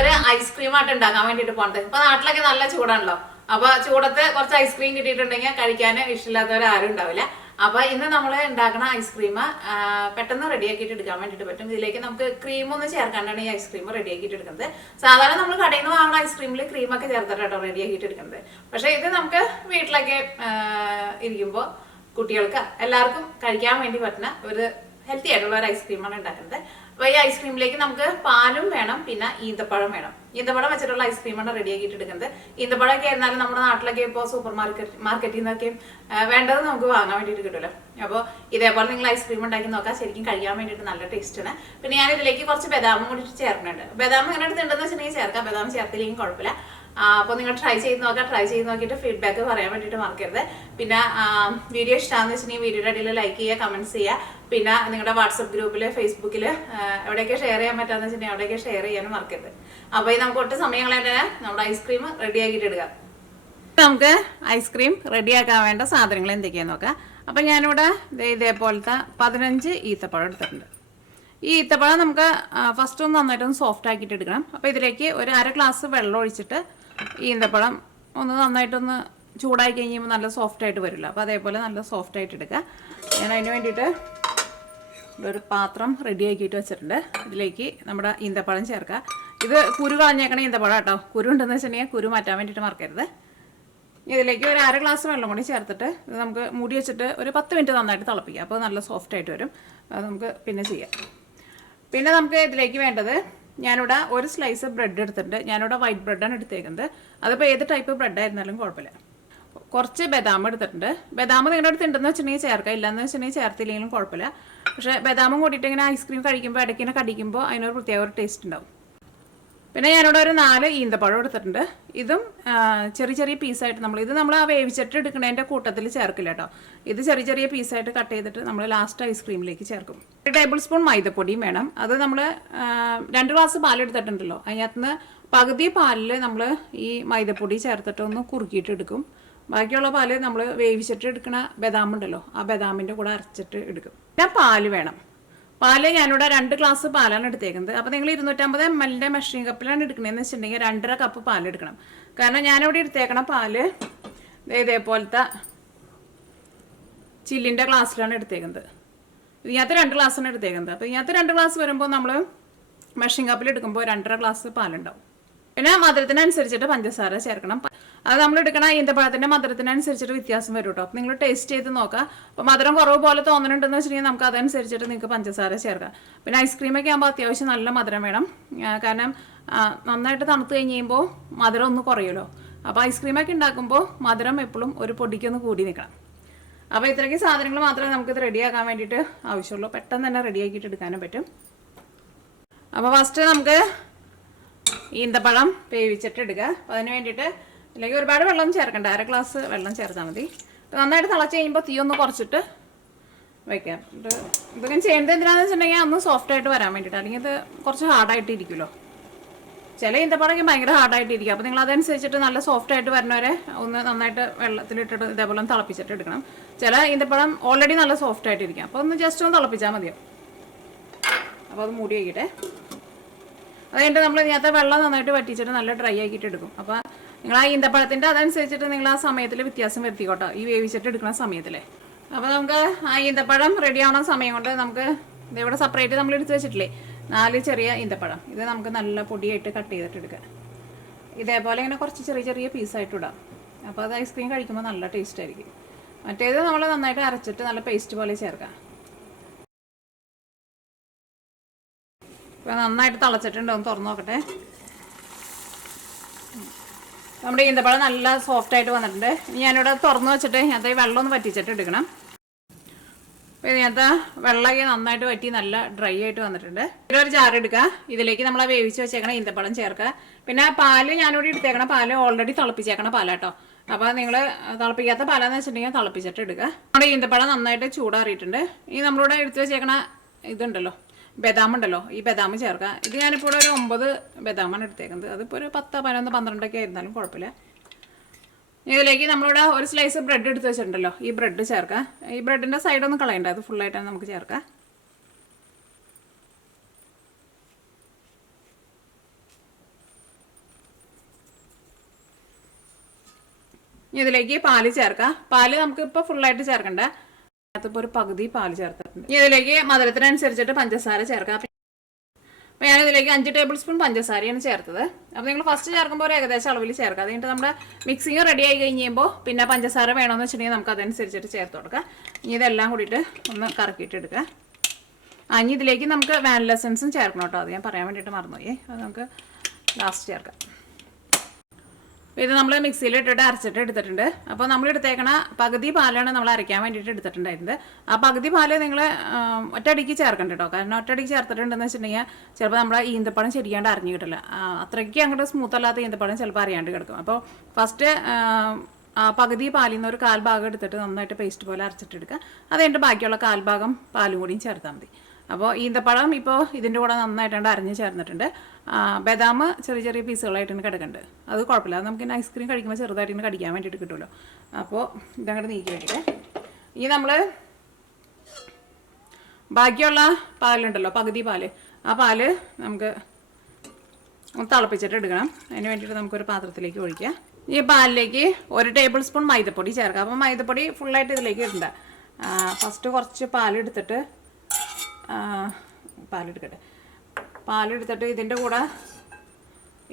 ഒരു ഐസ്ക്രീം ആയിട്ട് ഉണ്ടാക്കാൻ വേണ്ടിയിട്ട് പോകണത്. ഇപ്പൊ നാട്ടിലൊക്കെ നല്ല ചൂടാണല്ലോ. അപ്പൊ ചൂടത്ത് കുറച്ച് ഐസ്ക്രീം കിട്ടിയിട്ടുണ്ടെങ്കിൽ കഴിക്കാൻ ഇഷ്ടമില്ലാത്തവരാരും ഉണ്ടാവില്ല. അപ്പൊ ഇന്ന് നമ്മൾ ഉണ്ടാക്കുന്ന ഐസ്ക്രീം പെട്ടെന്ന് റെഡിയാക്കിയിട്ട് എടുക്കാൻ വേണ്ടിയിട്ട് പറ്റും. ഇതിലേക്ക് നമുക്ക് ക്രീമൊന്നും ചേർക്കാണ്ടാണ് ഈ ഐസ്ക്രീം റെഡിയാക്കിയിട്ട് എടുക്കുന്നത്. സാധാരണ നമ്മൾ കടയിൽ നിന്ന് വാങ്ങുന്ന ഐസ്ക്രീമിൽ ക്രീമൊക്കെ ചേർത്തിട്ടാട്ടോ റെഡിയാക്കിയിട്ട് എടുക്കുന്നത്. പക്ഷെ ഇത് നമുക്ക് വീട്ടിലൊക്കെ ഇരിക്കുമ്പോൾ കുട്ടികൾക്ക് എല്ലാവർക്കും കഴിക്കാൻ വേണ്ടി പറ്റുന്ന ഒരു ഹെൽത്തി ആയിട്ടുള്ള ഒരു ഐസ്ക്രീമാണ് ഉണ്ടാക്കുന്നത്. അപ്പോൾ ഈ ഐസ്ക്രീമിലേക്ക് നമുക്ക് പാലും വേണം, പിന്നെ ഈന്തപ്പഴം വേണം. ഈന്തപ്പഴം വെച്ചിട്ടുള്ള ഐസ്ക്രീമാണ് റെഡിയാക്കിയിട്ട് എടുക്കുന്നത്. ഈന്തപ്പഴമൊക്കെ ആയിരുന്നാലും നമ്മുടെ നാട്ടിലൊക്കെ ഇപ്പോൾ സൂപ്പർ മാർക്കറ്റിൽ നിന്നൊക്കെ വേണ്ടത് നമുക്ക് വാങ്ങാൻ വേണ്ടിയിട്ട് കിട്ടുമല്ലോ. അപ്പോൾ ഇതേപോലെ നിങ്ങൾ ഐസ്ക്രീം ഉണ്ടാക്കി നോക്കാം. ശരിക്കും കഴിക്കാൻ വേണ്ടിയിട്ട് നല്ല ടേസ്റ്റാണ്. പിന്നെ ഞാൻ ഇതിലേക്ക് കുറച്ച് ബദാമും കൂടി ചേർക്കുന്നുണ്ട്. ബദാം ഇങ്ങനെ എടുത്തിട്ടുണ്ടെന്ന് വെച്ചിട്ടുണ്ടെങ്കിൽ ചേർക്കാം, ബദാം ചേർത്തില്ലെങ്കിൽ കുഴപ്പമില്ല. അപ്പോൾ നിങ്ങൾ ട്രൈ ചെയ്ത് നോക്കാം. ട്രൈ ചെയ്ത് നോക്കിയിട്ട് ഫീഡ്ബാക്ക് പറയാൻ വേണ്ടിയിട്ട് മറക്കരുത്. പിന്നെ വീഡിയോ ഇഷ്ടമാണെന്ന് വെച്ചിട്ടുണ്ടെങ്കിൽ വീഡിയോയുടെ അടിയിൽ ലൈക്ക് ചെയ്യുക, കമൻറ്റ്സ് ചെയ്യുക. പിന്നെ നിങ്ങളുടെ വാട്സപ്പ് ഗ്രൂപ്പിൽ, ഫേസ്ബുക്കിൽ എവിടെയൊക്കെ ഷെയർ ചെയ്യാൻ പറ്റാന്ന് വെച്ചിട്ടുണ്ടെങ്കിൽ അവിടെയൊക്കെ ഷെയർ ചെയ്യാനും മറക്കരുത്. അപ്പോൾ നമുക്ക് ഒട്ടും സമയങ്ങൾ തന്നെ നമ്മുടെ ഐസ്ക്രീം റെഡിയാക്കിയിട്ട് എടുക്കാം. നമുക്ക് ഐസ്ക്രീം റെഡിയാക്കാൻ വേണ്ട സാധനങ്ങൾ എന്തൊക്കെയാണെന്ന് നോക്കാം. അപ്പം ഞാനിവിടെ ഇതേപോലത്തെ 15 ഈത്തപ്പഴം എടുത്തിട്ടുണ്ട്. ഈ ഈത്തപ്പഴം നമുക്ക് ഫസ്റ്റ് ഒന്ന് നന്നായിട്ടൊന്ന് സോഫ്റ്റ് ആക്കിയിട്ട് എടുക്കണം. അപ്പോൾ ഇതിലേക്ക് ഒരു 1/2 ഗ്ലാസ് വെള്ളം ഒഴിച്ചിട്ട് ഈ ഈന്തപ്പഴം ഒന്ന് നന്നായിട്ടൊന്ന് ചൂടായി കഴിയുമ്പോൾ നല്ല സോഫ്റ്റ് ആയിട്ട് വരില്ല. അപ്പോൾ അതേപോലെ നല്ല സോഫ്റ്റ് ആയിട്ട് എടുക്കുക. ഞാൻ അതിന് വേണ്ടിയിട്ട് ഒരു പാത്രം റെഡി ആക്കിയിട്ട് വെച്ചിട്ടുണ്ട്. ഇതിലേക്ക് നമ്മുടെ ഈന്തപ്പഴം ചേർക്കുക. ഇത് കുരു കളഞ്ഞേക്കണ ഈന്തപ്പഴം കേട്ടോ. കുരു ഉണ്ടെന്ന് വെച്ചിട്ടുണ്ടെങ്കിൽ കുരു മാറ്റാൻ വേണ്ടിയിട്ട് മറക്കരുത്. ഇതിലേക്ക് ഒരു 1/2 ഗ്ലാസ് വെള്ളം കൂടി ചേർത്തിട്ട് ഇത് നമുക്ക് മൂടി വെച്ചിട്ട് ഒരു 10 മിനിറ്റ് നന്നായിട്ട് തിളപ്പിക്കുക. അപ്പോൾ നല്ല സോഫ്റ്റ് ആയിട്ട് വരും. അത് നമുക്ക് പിന്നെ ചെയ്യാം. പിന്നെ നമുക്ക് ഇതിലേക്ക് വേണ്ടത്, ഞാനിവിടെ ഒരു സ്ലൈസ് ബ്രെഡ് എടുത്തിട്ടുണ്ട്. ഞാനിവിടെ വൈറ്റ് ബ്രെഡാണ് എടുത്തേക്കുന്നത്. അതിപ്പോൾ ഏത് ടൈപ്പ് ബ്രെഡ് ആയിരുന്നാലും കുഴപ്പമില്ല. കുറച്ച് ബദാം എടുത്തിട്ടുണ്ട്. ബദാം നിങ്ങളുടെ അടുത്ത് ഉണ്ടെന്ന് വെച്ചിട്ടുണ്ടെങ്കിൽ ചേർക്കാം, ഇല്ലയെന്ന് വെച്ചിട്ടുണ്ടെങ്കിൽ ചേർത്തില്ലെങ്കിലും കുഴപ്പമില്ല. പക്ഷേ ബദാമും കൂട്ടിയിട്ട് ഇങ്ങനെ ഐസ്ക്രീം കഴിക്കുമ്പോൾ ഇടയ്ക്കിങ്ങനെ കടിക്കുമ്പോൾ അതിനൊരു പ്രത്യേക ഒരു ടേസ്റ്റ് ഉണ്ടാവും. പിന്നെ ഞാനിവിടെ ഒരു 4 ഈന്തപ്പഴം എടുത്തിട്ടുണ്ട്. ഇതും ചെറിയ ചെറിയ പീസായിട്ട് നമ്മൾ ആ വേവിച്ചിട്ട് എടുക്കുന്നതിൻ്റെ കൂട്ടത്തിൽ ചേർക്കില്ല കേട്ടോ. ഇത് ചെറിയ ചെറിയ പീസായിട്ട് കട്ട് ചെയ്തിട്ട് നമ്മൾ ലാസ്റ്റ് ഐസ്ക്രീമിലേക്ക് ചേർക്കും. 1 ടേബിൾ സ്പൂൺ മൈദപ്പൊടിയും വേണം. അത് നമ്മൾ 2 ഗ്ലാസ് പാലെടുത്തിട്ടുണ്ടല്ലോ, അതിനകത്തുനിന്ന് പകുതി പാലിൽ നമ്മൾ ഈ മൈദപ്പൊടി ചേർത്തിട്ട് ഒന്ന് കുറുക്കിയിട്ട് എടുക്കും. ബാക്കിയുള്ള പാല് നമ്മൾ വേവിച്ചിട്ട് എടുക്കുന്ന ബദാം ഉണ്ടല്ലോ, ആ ബദാമിൻ്റെ കൂടെ അരച്ചിട്ട് എടുക്കും. പിന്നെ പാല് വേണം. പാല് ഞാനിവിടെ 2 ഗ്ലാസ് പാലാണ് എടുത്തേക്കുന്നത്. അപ്പോൾ നിങ്ങൾ 250 ml മെഷറിംഗ് കപ്പിലാണ് എടുക്കണതെന്ന് വെച്ചിട്ടുണ്ടെങ്കിൽ 2.5 കപ്പ് പാൽ എടുക്കണം. കാരണം ഞാനിവിടെ എടുത്തേക്കണ പാല് ഇതേപോലത്തെ ചില്ലിൻ്റെ ഗ്ലാസ്സിലാണ് എടുത്തേക്കുന്നത്. ഇതിനകത്ത് 2 ഗ്ലാസ്സാണ് എടുത്തേക്കുന്നത്. അപ്പോൾ ഇതിനകത്ത് 2 ഗ്ലാസ് വരുമ്പോൾ നമ്മൾ മെഷറിംഗ് കപ്പിൽ എടുക്കുമ്പോൾ 2.5 ഗ്ലാസ് പാലുണ്ടാവും. പിന്നെ മധുരത്തിനനുസരിച്ചിട്ട് പഞ്ചസാര ചേർക്കണം. അത് നമ്മൾ എടുക്കണ ഈന്തപ്പഴത്തിൻ്റെ മധുരത്തിനനുസരിച്ചിട്ട് വ്യത്യാസം വരും കേട്ടോ. നിങ്ങൾ ടേസ്റ്റ് ചെയ്ത് നോക്കുക. അപ്പോൾ മധുരം കുറവ് പോലെ തോന്നുന്നുണ്ടെന്ന് വെച്ചിട്ടുണ്ടെങ്കിൽ നമുക്ക് അതനുസരിച്ചിട്ട് നിങ്ങൾക്ക് പഞ്ചസാര ചേർക്കാം. പിന്നെ ഐസ്ക്രീമൊക്കെ ആകുമ്പോൾ അത്യാവശ്യം നല്ല മധുരം വേണം. കാരണം നന്നായിട്ട് തണുത്ത് കഴിഞ്ഞ് കഴിയുമ്പോൾ മധുരം ഒന്ന് കുറയുമല്ലോ. അപ്പോൾ ഐസ്ക്രീമൊക്കെ ഉണ്ടാക്കുമ്പോൾ മധുരം എപ്പോഴും ഒരു പൊടിക്കൊന്ന് കൂടി നിൽക്കണം. അപ്പോൾ ഇത്രയ്ക്ക് സാധനങ്ങൾ മാത്രമേ നമുക്കിത് റെഡിയാക്കാൻ വേണ്ടിയിട്ട് ആവശ്യമുള്ളൂ. പെട്ടെന്ന് തന്നെ റെഡിയാക്കിയിട്ട് എടുക്കാനും പറ്റും. അപ്പോൾ ഫസ്റ്റ് നമുക്ക് ഈന്തപ്പഴം വേവിച്ചിട്ട് എടുക്കുക. അപ്പോൾ അതിന് വേണ്ടിയിട്ട് അല്ലെങ്കിൽ ഒരുപാട് വെള്ളം ചേർക്കണ്ട, 1/2 ഗ്ലാസ് വെള്ളം ചേർത്താൽ മതി. നന്നായിട്ട് തിളച്ച് കഴിയുമ്പോൾ തീ ഒന്ന് കുറച്ചിട്ട് വയ്ക്കാം. ഇതിങ്ങനെ ചെയ്യുന്നത് എന്തിനാണെന്ന് വെച്ചിട്ടുണ്ടെങ്കിൽ ഒന്ന് സോഫ്റ്റ് ആയിട്ട് വരാൻ വേണ്ടിയിട്ട്. അല്ലെങ്കിൽ ഇത് കുറച്ച് ഹാർഡായിട്ട് ഇരിക്കുമല്ലോ. ചില ഈന്തപ്പഴമൊക്കെ ഭയങ്കര ഹാർഡായിട്ട് ഇരിക്കും. അപ്പോൾ നിങ്ങൾ അതനുസരിച്ചിട്ട് നല്ല സോഫ്റ്റ് ആയിട്ട് വരുന്നവരെ ഒന്ന് നന്നായിട്ട് വെള്ളത്തിലിട്ടിട്ട് ഇതേപോലെ തിളപ്പിച്ചിട്ട് എടുക്കണം. ചില ഈന്തപ്പഴം ഓൾറെഡി നല്ല സോഫ്റ്റ് ആയിട്ടിരിക്കും. അപ്പോൾ ഒന്ന് ജസ്റ്റ് ഒന്ന് തിളപ്പിച്ചാൽ മതിയോ. അപ്പോൾ അത് മൂടി വയ്ക്കട്ടെ. അത് കഴിഞ്ഞിട്ട് നമ്മൾ ഇതിനകത്ത് വെള്ളം നന്നായിട്ട് വറ്റിച്ചിട്ട് നല്ല ഡ്രൈ ആക്കിയിട്ട് എടുക്കും. അപ്പോൾ നിങ്ങൾ ആ ഈന്തപ്പഴത്തിൻ്റെ അതനുസരിച്ചിട്ട് നിങ്ങൾ ആ സമയത്തിൽ വ്യത്യാസം വരുത്തിക്കോട്ടോ, ഈ വേവിച്ചിട്ട് എടുക്കുന്ന സമയത്തില്ലേ. അപ്പോൾ നമുക്ക് ആ ഈന്തപ്പഴം റെഡി ആവുന്ന സമയം കൊണ്ട് നമുക്ക് ഇതിവിടെ സെപ്പറേറ്റ് നമ്മൾ എടുത്ത് വെച്ചിട്ടില്ലേ 4 ചെറിയ ഈന്തപ്പഴം, ഇത് നമുക്ക് നല്ല പൊടിയായിട്ട് കട്ട് ചെയ്തിട്ട് എടുക്കാം. ഇതേപോലെ ഇങ്ങനെ കുറച്ച് ചെറിയ ചെറിയ പീസായിട്ട് ഇടാം. അപ്പോൾ അത് ഐസ്ക്രീം കഴിക്കുമ്പോൾ നല്ല ടേസ്റ്റ് ആയിരിക്കും. മറ്റേത് നമ്മൾ നന്നായിട്ട് അരച്ചിട്ട് നല്ല പേസ്റ്റ് പോലെ ചേർക്കാം. ഇപ്പോൾ നന്നായിട്ട് തിളച്ചിട്ടുണ്ട്, ഒന്ന് തുറന്നു നോക്കട്ടെ. നമ്മുടെ ഈന്തപ്പഴം നല്ല സോഫ്റ്റ് ആയിട്ട് വന്നിട്ടുണ്ട്. ഞാനിവിടെ തുറന്നു വെച്ചിട്ട് അത് വെള്ളം ഒന്ന് വറ്റിച്ചിട്ട് എടുക്കണം. അപ്പോൾ ഇതിനകത്ത് വെള്ളമൊക്കെ നന്നായിട്ട് വറ്റി നല്ല ഡ്രൈ ആയിട്ട് വന്നിട്ടുണ്ട്. ഇതിലൊരു ജാർ എടുക്കുക. ഇതിലേക്ക് നമ്മൾ വേവിച്ച് വെച്ചേക്കണ ഈന്തപ്പഴം ചേർക്കുക. പിന്നെ പാല് ഞാനിവിടെ എടുത്തേക്കണ പാല് ഓൾറെഡി തിളപ്പിച്ചേക്കണ പാലാട്ടോ. അപ്പോൾ നിങ്ങൾ തിളപ്പിക്കാത്ത പാലാന്ന് വെച്ചിട്ടുണ്ടെങ്കിൽ തിളപ്പിച്ചിട്ട് എടുക്കുക. നമ്മുടെ ഈന്തപ്പഴം നന്നായിട്ട് ചൂടാറിയിട്ടുണ്ട്. ഈ നമ്മളിവിടെ എടുത്ത് വെച്ചേക്കണ ഇതുണ്ടല്ലോ, ബദാം ഉണ്ടല്ലോ, ഈ ബദാം ചേർക്കുക. ഇത് ഞാനിപ്പോൾ ഒരു 9 ബദാമാണ് എടുത്തേക്കുന്നത്. അതിപ്പോൾ ഒരു 10, 11, 12 ആയിരുന്നാലും കുഴപ്പമില്ല. ഇതിലേക്ക് നമ്മളിവിടെ ഒരു സ്ലൈസ് ബ്രെഡ് എടുത്ത് വെച്ചിട്ടുണ്ടല്ലോ, ഈ ബ്രെഡ് ചേർക്കാം. ഈ ബ്രെഡിൻ്റെ സൈഡൊന്നും കളയണ്ട, അത് ഫുള്ളായിട്ടാണ് നമുക്ക് ചേർക്കാം. ഇനി ഇതിലേക്ക് പാല് ചേർക്കാം. പാല് നമുക്ക് ഇപ്പോൾ ഫുള്ളായിട്ട് ചേർക്കണ്ട, അതിപ്പോൾ ഒരു പകുതി പാല് ചേർത്തിട്ടുണ്ട്. ഇനി ഇതിലേക്ക് മധുരത്തിനനുസരിച്ചിട്ട് പഞ്ചസാര ചേർക്കാം. അപ്പോൾ ഞാനിതിലേക്ക് 5 ടേബിൾ സ്പൂൺ പഞ്ചസാരയാണ് ചേർത്തത്. അപ്പോൾ നിങ്ങൾ ഫസ്റ്റ് ചേർക്കുമ്പോൾ ഒരു ഏകദേശം അളവിൽ ചേർക്കുക. അത് കഴിഞ്ഞിട്ട് നമ്മുടെ മിക്സിങ് റെഡി ആയി കഴിയുമ്പോൾ പിന്നെ പഞ്ചസാര വേണമെന്ന് വെച്ചിട്ടുണ്ടെങ്കിൽ നമുക്ക് അതനുസരിച്ചിട്ട് ചേർത്ത് കൊടുക്കാം. ഇനി ഇതെല്ലാം കൂടിയിട്ട് ഒന്ന് കറക്കിയിട്ട് എടുക്കുക. ഇനി ഇതിലേക്ക് നമുക്ക് വാനില എസൻസും ചേർക്കണം കേട്ടോ. അത് ഞാൻ പറയാൻ വേണ്ടിയിട്ട് മറന്നുപോയി. അത് നമുക്ക് ലാസ്റ്റ് ചേർക്കാം. ഇത് നമ്മൾ മിക്സിയിലിട്ടിട്ട് അരച്ചിട്ട് എടുത്തിട്ടുണ്ട്. അപ്പോൾ നമ്മൾ എടുത്തേക്കണ പകുതി പാലാണ് നമ്മൾ അരയ്ക്കാൻ വേണ്ടിയിട്ട് എടുത്തിട്ടുണ്ടായിരുന്നത്. ആ പകുതി പാല് നിങ്ങൾ ഒറ്റയടിക്ക് ചേർക്കണ്ട കേട്ടോ. കാരണം ഒറ്റയടിക്ക് ചേർത്തിട്ടുണ്ടെന്ന് വെച്ചിട്ടുണ്ടെങ്കിൽ ചിലപ്പോൾ നമ്മളെ ഈന്തപ്പഴം ശരിയാണ്ട് അരിഞ്ഞു കിട്ടില്ല. അത്രയ്ക്ക് അങ്ങോട്ട് സ്മൂത്ത് അല്ലാത്ത ഈന്തപ്പഴം ചിലപ്പോൾ അറിയാണ്ട് കിടക്കും. അപ്പോൾ ഫസ്റ്റ് പകുതി പാലിൽ നിന്ന് ഒരു 1/4 ഭാഗം എടുത്തിട്ട് നന്നായിട്ട് പേസ്റ്റ് പോലെ അരച്ചിട്ടെടുക്കുക. അത് കഴിഞ്ഞിട്ട് ബാക്കിയുള്ള 1/4 ഭാഗം പാലും കൂടിയും ചേർത്താൽ മതി. അപ്പോൾ ഈന്തപ്പഴം ഇപ്പോൾ ഇതിൻ്റെ കൂടെ നന്നായിട്ടുണ്ട് അരഞ്ഞ് ചേർന്നിട്ടുണ്ട്. ബദാം ചെറിയ ചെറിയ പീസുകളായിട്ടാണ് കിടക്കുന്നുണ്ട്. അത് കുഴപ്പമില്ല, അത് നമുക്ക് ഐസ്ക്രീം കഴിക്കുമ്പോൾ ചെറുതായിട്ട് കടിക്കാൻ വേണ്ടിയിട്ട് കിട്ടുമല്ലോ. അപ്പോൾ ഇതങ്ങോട്ട് നീക്കി വയ്ക്കട്ടെ. ഈ നമ്മൾ ബാക്കിയുള്ള പാലുണ്ടല്ലോ, പകുതി പാല്, ആ പാല് നമുക്ക് തിളപ്പിച്ചിട്ട് എടുക്കണം. അതിന് വേണ്ടിയിട്ട് നമുക്കൊരു പാത്രത്തിലേക്ക് ഒഴിക്കാം. ഈ പാലിലേക്ക് 1 ടേബിൾ സ്പൂൺ മൈദപ്പൊടി ചേർക്കാം. അപ്പോൾ മൈദപ്പൊടി ഫുള്ളായിട്ട് ഇതിലേക്ക് ഇടണ്ട. ഫസ്റ്റ് കുറച്ച് പാലെടുത്തിട്ട് പാലെടുത്തിട്ട് ഇതിൻ്റെ കൂടെ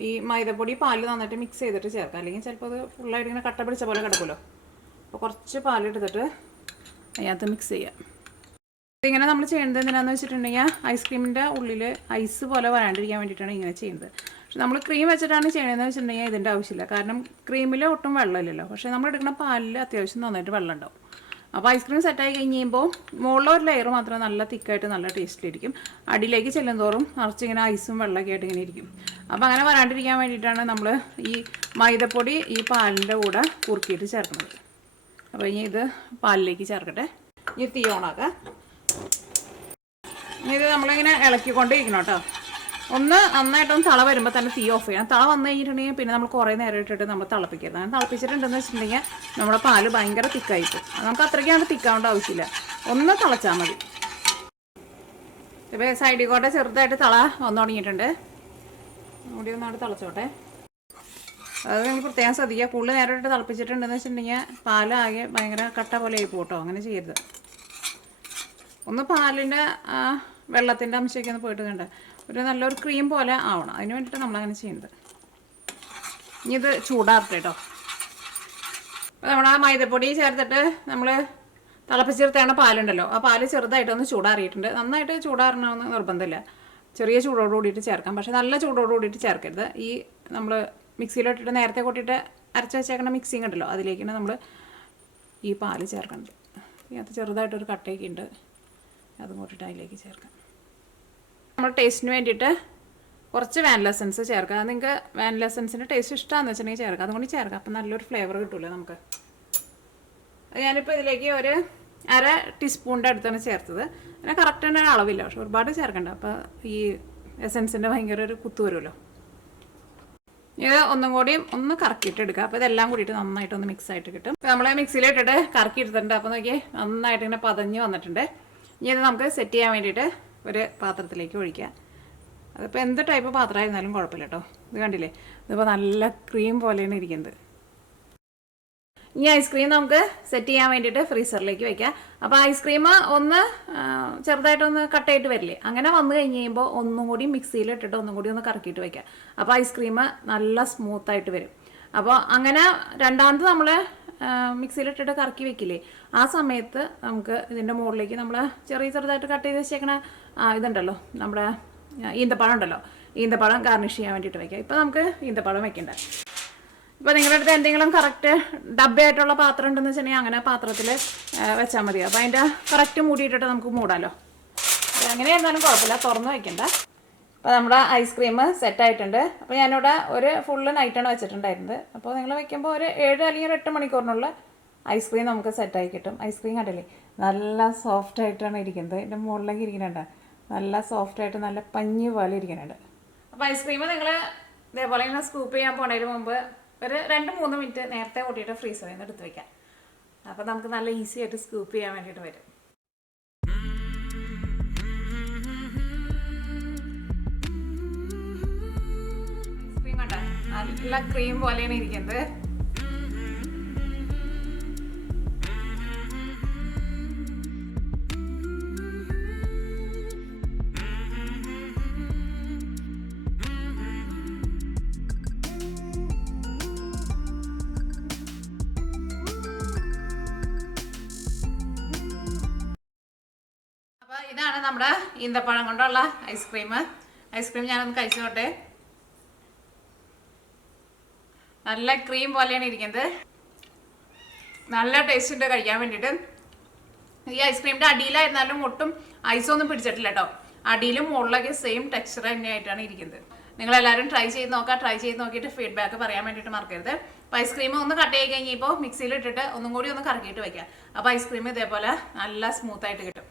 ഈ മൈദപ്പൊടി പാല് നന്നായിട്ട് മിക്സ് ചെയ്തിട്ട് ചേർക്കാം. അല്ലെങ്കിൽ ചിലപ്പോൾ അത് ഫുള്ളായിട്ട് ഇങ്ങനെ കട്ട പിടിച്ച പോലെ കിടക്കുമല്ലോ. അപ്പോൾ കുറച്ച് പാലെടുത്തിട്ട് അതിനകത്ത് മിക്സ് ചെയ്യാം. ഇതിങ്ങനെ നമ്മൾ ചെയ്യുന്നത് എന്തിനാണെന്ന് വെച്ചിട്ടുണ്ടെങ്കിൽ ഐസ്ക്രീമിൻ്റെ ഉള്ളിൽ ഐസ് പോലെ വരാണ്ടിരിക്കാൻ വേണ്ടിയിട്ടാണ് ഇങ്ങനെ ചെയ്യുന്നത്. പക്ഷെ നമ്മൾ ക്രീം വെച്ചിട്ടാണ് ചെയ്യണമെന്ന് വെച്ചിട്ടുണ്ടെങ്കിൽ ഇതിൻ്റെ ആവശ്യമില്ല. കാരണം ക്രീമിൽ ഒട്ടും വെള്ളമില്ലല്ലോ. പക്ഷേ നമ്മൾ എടുക്കുന്ന പാലിൽ അത്യാവശ്യം നന്നായിട്ട് വെള്ളം ഉണ്ടാവും. അപ്പോൾ ഐസ്ക്രീം സെറ്റായി കഴിഞ്ഞ് കഴിയുമ്പോൾ മുകളിലെ ഒരു ലെയർ മാത്രം നല്ല തിക്കായിട്ട് നല്ല ടേസ്റ്റിലിരിക്കും. അടിയിലേക്ക് ചെല്ലുന്തോറും നിറച്ചിങ്ങനെ ഐസും വെള്ളമൊക്കെ ആയിട്ട് ഇങ്ങനെ ഇരിക്കും. അപ്പോൾ അങ്ങനെ വരാണ്ടിരിക്കാൻ വേണ്ടിയിട്ടാണ് നമ്മൾ ഈ മൈദപ്പൊടി ഈ പാലിൻ്റെ കൂടെ കുറുക്കിയിട്ട് ചേർക്കുന്നത്. അപ്പോൾ ഇനി ഇത് പാലിലേക്ക് ചേർക്കട്ടെ. ഇനി തീ ഓണാക്കാം. ഇനി ഇത് നമ്മളിങ്ങനെ ഇളക്കിക്കൊണ്ടിരിക്കണം കേട്ടോ. ഒന്ന് നന്നായിട്ടൊന്ന് തള വരുമ്പോൾ തന്നെ തീ ഓഫ് ചെയ്യണം. തള വന്നു കഴിഞ്ഞിട്ടുണ്ടെങ്കിൽ പിന്നെ നമ്മൾ കുറേ നേരം ഇട്ടിട്ട് നമ്മൾ തിളപ്പിക്കരുത്. അങ്ങനെ തിളപ്പിച്ചിട്ടുണ്ടെന്ന് വെച്ചിട്ടുണ്ടെങ്കിൽ നമ്മുടെ പാല് ഭയങ്കര തിക്കായിപ്പോൾ നമുക്ക് അത്രയ്ക്കാണ്ട് തിക്കാവേണ്ട ആവശ്യമില്ല. ഒന്ന് തിളച്ചാൽ മതി. ഇപ്പോൾ സൈഡിൽ കൂടെ ചെറുതായിട്ട് തള വന്നു തുടങ്ങിയിട്ടുണ്ട്. കൂടി ഒന്നാണ്ട് തിളച്ചോട്ടെ. അത് നിങ്ങൾ പ്രത്യേകം ശ്രദ്ധിക്കുക. കൂടുതൽ നേരം ഇട്ട് തിളപ്പിച്ചിട്ടുണ്ടെന്ന് വെച്ചിട്ടുണ്ടെങ്കിൽ പാലാകെ ഭയങ്കര കട്ട പോലെ ആയി പോട്ടോ. അങ്ങനെ ചെയ്യരുത്. ഒന്ന് പാലിൻ്റെ വെള്ളത്തിൻ്റെ അംശമൊക്കെ ഒന്ന് പോയിട്ട് കണ്ടേ ഒരു നല്ലൊരു ക്രീം പോലെ ആവണം. അതിന് വേണ്ടിയിട്ട് നമ്മളങ്ങനെ ചെയ്യുന്നത്. ഇനി ഇത് ചൂടാറട്ടെ കേട്ടോ. അപ്പോൾ നമ്മൾ ആ മൈദപ്പൊടി ചേർത്തിട്ട് നമ്മൾ തിളപ്പിച്ചെടുത്തേണ്ട പാലുണ്ടല്ലോ, ആ പാല് ചെറുതായിട്ടൊന്ന് ചൂടാറിയിട്ടുണ്ട്. നന്നായിട്ട് ചൂടാറണമെന്ന് നിർബന്ധമില്ല. ചെറിയ ചൂടോട് കൂടിയിട്ട് ചേർക്കാം. പക്ഷേ നല്ല ചൂടോട് കൂടിയിട്ട് ചേർക്കരുത്. ഈ നമ്മൾ മിക്സിയിലിട്ടിട്ട് നേരത്തെ കൂട്ടിയിട്ട് അരച്ച് വെച്ചേക്കുന്ന മിക്സിങ് ഉണ്ടല്ലോ, അതിലേക്കാണ് നമ്മൾ ഈ പാല് ചേർക്കേണ്ടത്. അത് ചെറുതായിട്ടൊരു കട്ടയൊക്കെ ഉണ്ട്, അതും കൂട്ടിയിട്ട് അതിലേക്ക് ചേർക്കാം. നമ്മൾ ടേസ്റ്റിന് വേണ്ടിയിട്ട് കുറച്ച് വാനില എസൻസ് ചേർക്കാം. നിങ്ങൾക്ക് വാനില എസൻസിൻ്റെ ടേസ്റ്റ് ഇഷ്ടമാണെന്ന് വെച്ചിട്ടുണ്ടെങ്കിൽ ചേർക്കാം. അതുകൊണ്ട് ചേർക്കാം. അപ്പം നല്ലൊരു ഫ്ലേവർ കിട്ടുമല്ലോ നമുക്ക്. ഞാനിപ്പോൾ ഇതിലേക്ക് ഒരു 1/2 ടീസ്പൂണിൻ്റെ അടുത്താണ് ചേർത്തത്. അങ്ങനെ കറക്റ്റ് തന്നെ അളവില്ല, പക്ഷെ ഒരുപാട് ചേർക്കണ്ട. അപ്പോൾ ഈ എസൻസിൻ്റെ ഭയങ്കര ഒരു കുത്തു വരുമല്ലോ. ഇത് ഒന്നും കൂടിയും ഒന്ന് കറക്കിയിട്ട് എടുക്കുക. അപ്പോൾ ഇതെല്ലാം കൂടിയിട്ട് നന്നായിട്ടൊന്ന് മിക്സ് ആയിട്ട് കിട്ടും. അപ്പോൾ നമ്മൾ മിക്സിയിലിട്ടിട്ട് കറക്കി എടുത്തിട്ടുണ്ട്. അപ്പോൾ നോക്കിയേ നന്നായിട്ട് ഇങ്ങനെ പതഞ്ഞ് വന്നിട്ടുണ്ട്. ഇനി ഇത് നമുക്ക് സെറ്റ് ചെയ്യാൻ വേണ്ടിയിട്ട് ഒരു പാത്രത്തിലേക്ക് ഒഴിക്കുക. അതിപ്പോൾ എന്ത് ടൈപ്പ് പാത്രമായിരുന്നാലും കുഴപ്പമില്ല കേട്ടോ. ഇത് കണ്ടില്ലേ, ഇതിപ്പോൾ നല്ല ക്രീം പോലെയാണ് ഇരിക്കുന്നത്. ഇനി ഐസ്ക്രീം നമുക്ക് സെറ്റ് ചെയ്യാൻ വേണ്ടിയിട്ട് ഫ്രീസറിലേക്ക് വയ്ക്കാം. അപ്പോൾ ഐസ്ക്രീം ഒന്ന് ചെറുതായിട്ടൊന്ന് കട്ടായിട്ട് വരില്ലേ, അങ്ങനെ വന്നു കഴിഞ്ഞ് കഴിയുമ്പോൾ ഒന്നും കൂടി മിക്സിയിലിട്ടിട്ട് ഒന്നും കൂടി ഒന്ന് കറക്കിയിട്ട് വയ്ക്കാം. അപ്പോൾ ഐസ്ക്രീം നല്ല സ്മൂത്തായിട്ട് വരും. അപ്പോൾ അങ്ങനെ രണ്ടാമത് നമ്മൾ മിക്സിയിലിട്ടിട്ട് കറക്കി വെക്കില്ലേ, ആ സമയത്ത് നമുക്ക് ഇതിൻ്റെ മുകളിലേക്ക് നമ്മൾ ചെറുതായിട്ട് കട്ട് ചെയ്ത് വെച്ചേക്കണ ഇതുണ്ടല്ലോ, നമ്മുടെ ഈന്തപ്പഴം ഉണ്ടല്ലോ, ഈന്തപ്പഴം ഗാർണിഷ് ചെയ്യാൻ വേണ്ടിയിട്ട് വയ്ക്കാം. ഇപ്പോൾ നമുക്ക് ഈന്തപ്പഴം വെക്കണ്ട. ഇപ്പോൾ നിങ്ങളുടെ അടുത്ത് എന്തെങ്കിലും കറക്റ്റ് ഡബ്ബയായിട്ടുള്ള പാത്രം ഉണ്ടെന്ന് വെച്ചിട്ടുണ്ടെങ്കിൽ അങ്ങനെ പാത്രത്തിൽ വെച്ചാൽ മതി. അപ്പോൾ അതിൻ്റെ കറക്റ്റ് മൂടിയിട്ടിട്ട് നമുക്ക് മൂടാമല്ലോ. എങ്ങനെയായിരുന്നാലും കുഴപ്പമില്ല, തുറന്ന് വയ്ക്കണ്ട. അപ്പോൾ നമ്മുടെ ഐസ്ക്രീം സെറ്റായിട്ടുണ്ട്. അപ്പോൾ ഞാനിവിടെ ഒരു ഫുള്ള് നൈറ്റാണ് വെച്ചിട്ടുണ്ടായിരുന്നത്. അപ്പോൾ നിങ്ങൾ വയ്ക്കുമ്പോൾ ഒരു 7 അല്ലെങ്കിൽ 8 മണിക്കൂറിനുള്ള ഐസ്ക്രീം നമുക്ക് സെറ്റായി കിട്ടും. ഐസ്ക്രീം കണ്ടില്ലേ നല്ല സോഫ്റ്റായിട്ടാണ് ഇരിക്കുന്നത്. ഇതിൻ്റെ മുകളിലേക്ക് ഇരിക്കുന്നുണ്ട്, നല്ല സോഫ്റ്റായിട്ട് നല്ല പഞ്ഞി പോലെ ഇരിക്കുന്നുണ്ട്. അപ്പോൾ ഐസ്ക്രീം നിങ്ങൾ ഇതേപോലെ ഇങ്ങനെ സ്കൂപ്പ് ചെയ്യാൻ പോണതിന് മുമ്പ് ഒരു 2-3 മിനിറ്റ് നേരത്തെ കൂട്ടിയിട്ട് ഫ്രീസറിൽ നിന്ന് എടുത്ത് വയ്ക്കാം. അപ്പോൾ നമുക്ക് നല്ല ഈസി ആയിട്ട് സ്കൂപ്പ് ചെയ്യാൻ വേണ്ടിയിട്ട് വരും. ഐസ്ക്രീം കണ്ട നല്ല ക്രീം പോലെയാണ് ഇരിക്കുന്നത്. ഇതാണ് നമ്മുടെ ഈന്തപ്പഴം കൊണ്ടുള്ള ഐസ്ക്രീം. ഞാനൊന്ന് കഴിച്ചോട്ടെ. നല്ല ക്രീം പോലെയാണ് ഇരിക്കുന്നത്. നല്ല ടേസ്റ്റ് ഉണ്ട് കഴിക്കാൻ വേണ്ടിയിട്ട്. ഈ ഐസ്ക്രീമിന്റെ അടിയിലായിരുന്നാലും ഒട്ടും ഐസൊന്നും പിടിച്ചിട്ടില്ല കേട്ടോ. അടിയിലും മുകളിലൊക്കെ സെയിം ടെക്സ്ചർ തന്നെയായിട്ടാണ് ഇരിക്കുന്നത്. നിങ്ങളെല്ലാവരും ട്രൈ ചെയ്ത് നോക്കാം. ട്രൈ ചെയ്ത് നോക്കിയിട്ട് ഫീഡ്ബാക്ക് പറയാൻ വേണ്ടിയിട്ട് മറക്കരുത്. അപ്പോൾ ഐസ്ക്രീം ഒന്ന് കട്ട് ചെയ്ത് കഴിഞ്ഞപ്പോൾ മിക്സിയിൽ ഇട്ടിട്ട് ഒന്നും കൂടി ഒന്ന് കറക്കിയിട്ട് വയ്ക്കാം. അപ്പോൾ ഐസ്ക്രീം ഇതേപോലെ നല്ല സ്മൂത്തായിട്ട് കിട്ടും.